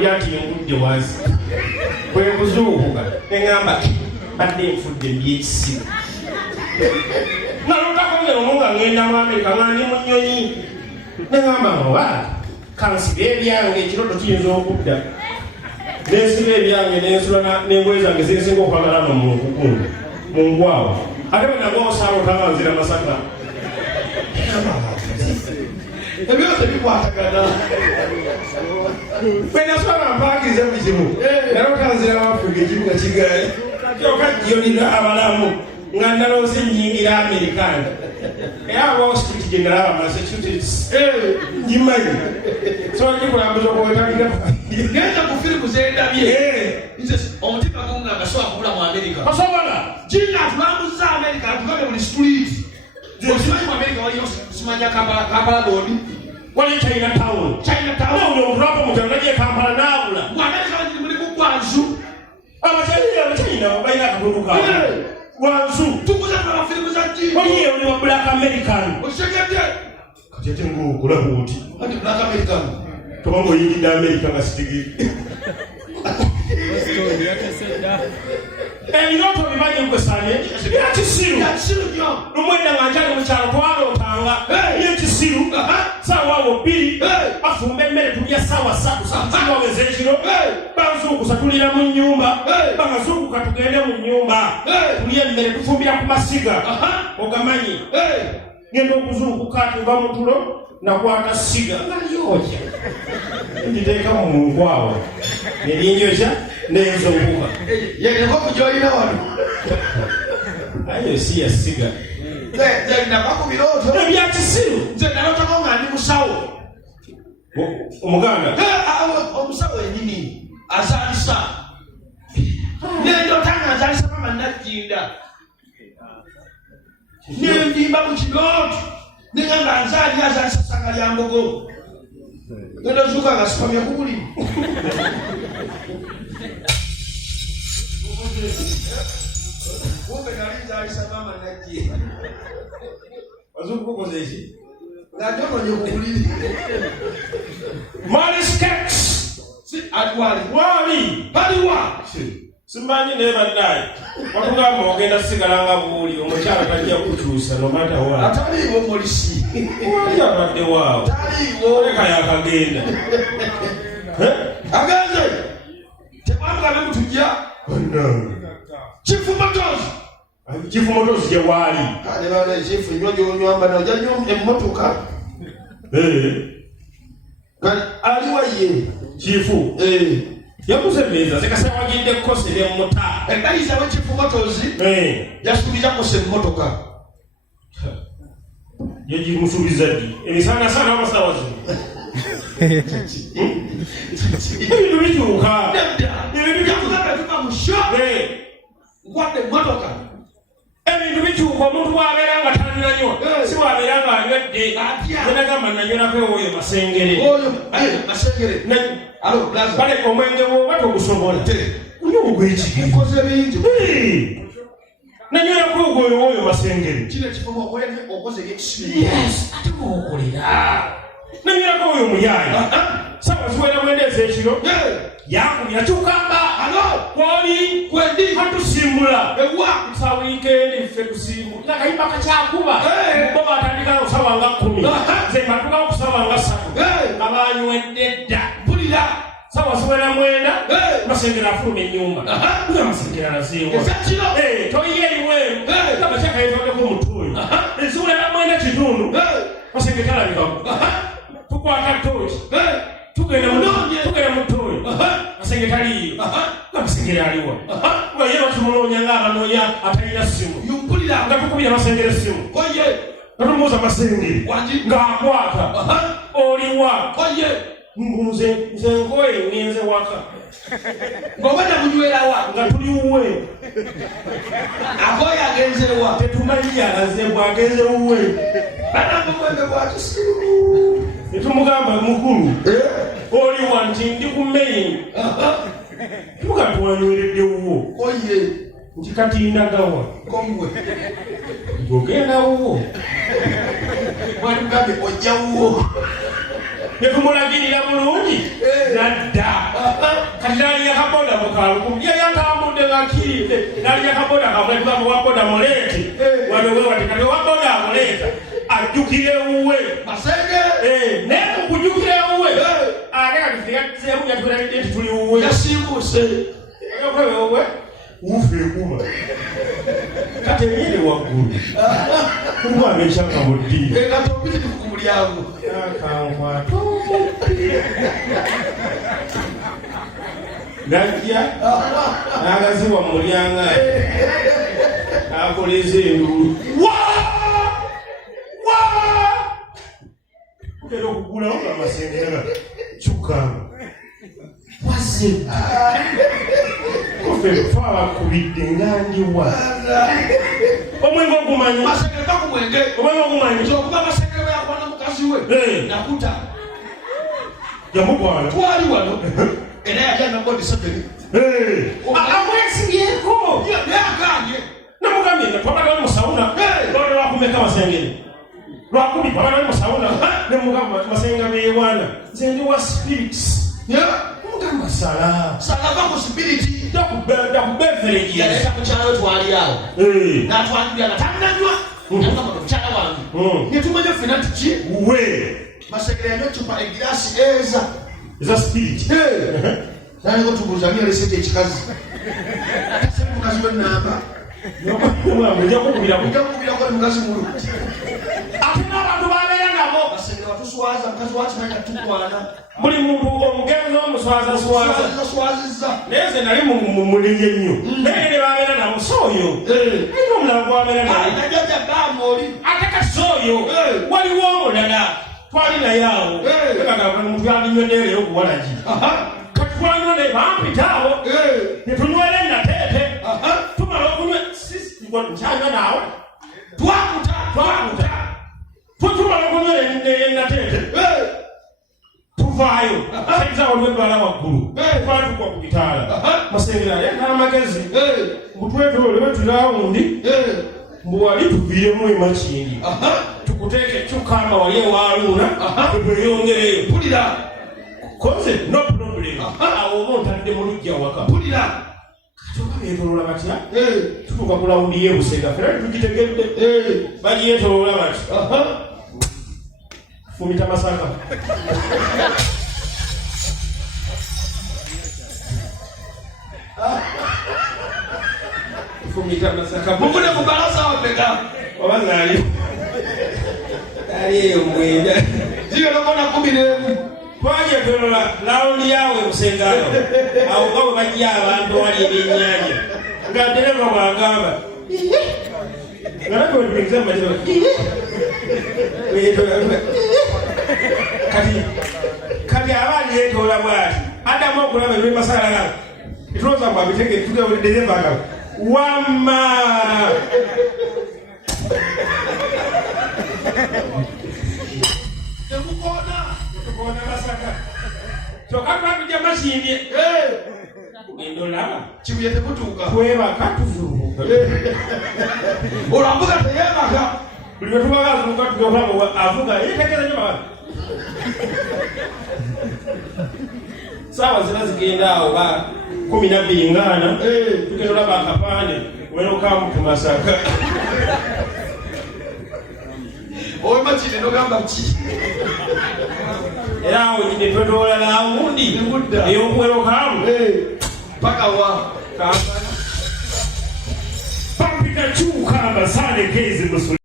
buli ati ngudde wansi bwe kuzuukuka neŋŋamba badde nfudde byekisiru nalutakomera omunga ŋŋenda mu Amerika nga ndi mu nnyonyi neŋŋamba oba kansiba ebyange ekiroto kiyinza okudda nensiba ebyange nensula n'engoye zange zinsinga okwagala no mu nkukundu mu ngwawo ate bwe nagwa osaala otanganzira Masaka ebyose bikwatagana bwe nasala mpaakiza buli kimu nala otanzira Afrika ekibuga kigaali kyoka jyonira abalamu nga nalooze nnyingira Amerikani era Wall Street gye nalaba Massachusetts ngimanyi so gikulambuza okuwetalira ngenda ku firimu zendabye omutima gunga gasobola kubula mu Amerika osobola jinga atulambuza Amerika atugambe buli street osimanyi mu Amerika waliyo simanya Kampala Road waliyo Chinatown omutulapo mutanda gye Kampala naabula mu Amerika muli ku Gwanzu abachina balina akatundu kaabwe Gwanzu tukuza kwa firimu za jini oyiyo oli wa Black American oshegedde kati ate ng'okulaba oti ati Black American tobanga oyingidde Amerika nga sitegedde ebirooto bimanyi nkwesane byakisiru lumwenda nga nkyali mu kyalo twalootanga byekisiru saawawo 2 bafumba emmere tulya saawa 3 saawaweza ekiro banzuukusa tulira mu nnyumba bangazuukuka tugende mu nnyumba tulya emmere tufumbira ku masiga ogamanyi ngenda okuzuukuka tuva mu tulo nakwata siga nalyoja nditeeka mu munkwawo nerinjoja nenzuukuka yeko kujolina wano ayo si ya siga nava ku birooto ebyakisiru nze nalotako nga ndi musawo omuganda omusawo enyini azalisa nendotanga azalisa mama Najjinda nenjimba mu kirooto nengamba nzaali azalisa ssanga lya mbogo ngenda ozuuka nga sipamya ku bulimu kumbe nali nzalisa mama Najjinda wazuukukoza eki ngajogonye ku buliri Mariskex wali paliwa simanyi naye bannaye watugamba ogenda sigala nga buuli omukyala tajja kukyusa nomatawa ataliiwo polisi wali abadde waawo taliiwo leka yakagenda agenze temwamugame mutujja Chief Motors Chief Motors gye waali kale bale chief nyo gyonywamba najja nyo emmotoka kale aliwa ye Chief yakuze meza zikasawagidde kose lyemmuta ekaliza wa Chief Motors yasuubiza kose emmotoka yegimusuubiza ddi emisana sana abasawa zino ebintu bikyuka nkwate emmotoka ebintu bikyuka omuntu wabeera nga tananywa si wabeera nga anywedde yenagamba nanywonako oyo masengere bale omwenge bwoba togusobola unywa ogwekigikoze bingi nanywonako ogwoyo masengere ate bwokolera nanywonako oyo muyaayi sawa ziwera mwendeeza ekiro yakubira kyukamba kwoli kwendi hatusimbula sa weekend ffe tusimbula nakayimba kakyakuba bo batandika okusaba nga 10 ze matuka okusaba nga 3 nga banywedde dda mpulira sawa ziwera mwenda masengera afuluma ennyumba nga masengera naziwa toyiye eriweru abakyakayetondeko mutuuyo eziwera mwenda kitundu masengera talabikamu tukwata toki tugenda mu toyo masenge taliyo masengere aliwa nga ye batumuloonya ng'abanoonya atalina simu yumpulira nga tukubira masengere simu nga tumubuuza masengere ng'akwata oliwa nze nkoye ngenze waka ng'obadde munywerawa nga tuliwuwe akoye agenzewa tetumanyi alaze bwagenze wuwe banambe mwembe bwakisiru netumugamba mukulu oliwa nti ndi ku main tukatwanyweredde wuwo oye nti kati ndagawa komwe ogenda wuwo mwali mugambe ojja wuwo netumulagirira bulungi nadda kati naliya kaboda mukalukumu yayatamudde ngakiride naliya kaboda kamwetubama waboda muleete wanowewa tekati waboda amuleeta ajjukire uwe naye mukujjukira uwe ate katizeemu yatulabidde nti tuli uwe yasimbuse uwe ufe kuba kati emyere waggulu kumwana ekyaka mu ddiini katobiri ku mulyango akankwato najja n'agaziwa mu mulyango n'akoleza endulu era okugulawo ng'amasengera kyukanga wazeba ofero twabakubidde ngandiwa omwenge ogumanyi omwenge ogumanyi okuba amasengero yakwana mukazi we nakuta yamugwana twali wano era yali anabodi sabiri amwesibyeko yaganye namugambye nga twabagala musawuna lwali lwakumeka amasengere lwakumi twabagala musawuna nemugamba masenga beewana nze ndi wa spirits mugamba salava ku spiriti dakubeveregi yaleta mukyalo twali awo natwandulya nga tananywa nagamba mukyala wange netumanya fena tuki we masengere yanywa cupa egirasi eza spirit naliko tubuuza ni alesete ekikazi tasemi mukazi wenamba mujakukubirako ne mukazi mulu ate n'abantu babeera nabo basengere watuswaza mukazi wakimanya tukwana buli muntu omugenzi omuswazaswaza naye nze nali mulinye nnyo naye ne babeera nabo sooyo ayina omulala gwabeera naye najaja baamu oli ate kasooyo waliwo omulala twali naye awo omuntu yandinywedde leero okuwalagi kati twanywa naye bampita awo netunywera ennateete tumala okunywa nkyanywa naawe twakuta tumala okunywa ennateete tuvaayo saizawo lwedwala waggulu twali tukwa ku bitaala masengera yali n'amagezi mbutwetoole turawundi mbuwali tuviiremu emakindi tukuteeke kyukamba wali ewaaluuna tweyongereyo pulira koze no problem awo oba ontadde mu lujja waka pulira kati oba beetoloola batya tutuuka ku lawundi y'ebusega fera tugitegedde bagyetoloola bati fumita Masaka fumita Masaka mukune mubalaza wabega oba ali mwenda zigelokona 11 twajetolola lawundi yawe ebusengano awo nga bwe bajja abantu wali ebyennyanja nga dereva bwagamba kati abaali yetoola bwati addamu okulaba ebyemasalala etulooza mbu abitege tugedereva nga wamma tukona Masaka kyokka twatujja masindye kugenda olaba kibuye tekutuuka twebaka tuzuluka olwambuga teyebaka buli lwe tubaga azuluka tugeolaba avuga yetegeeza nyo baba saawa zina zigenda awo ba 12 ngaana tugenda olaba akapande wenokamu ku Masaka owemakine nogamba ki era awo nyine twetoola lawundi ey'okuwerokamu paka wa pampika kyukamba saane kezi musu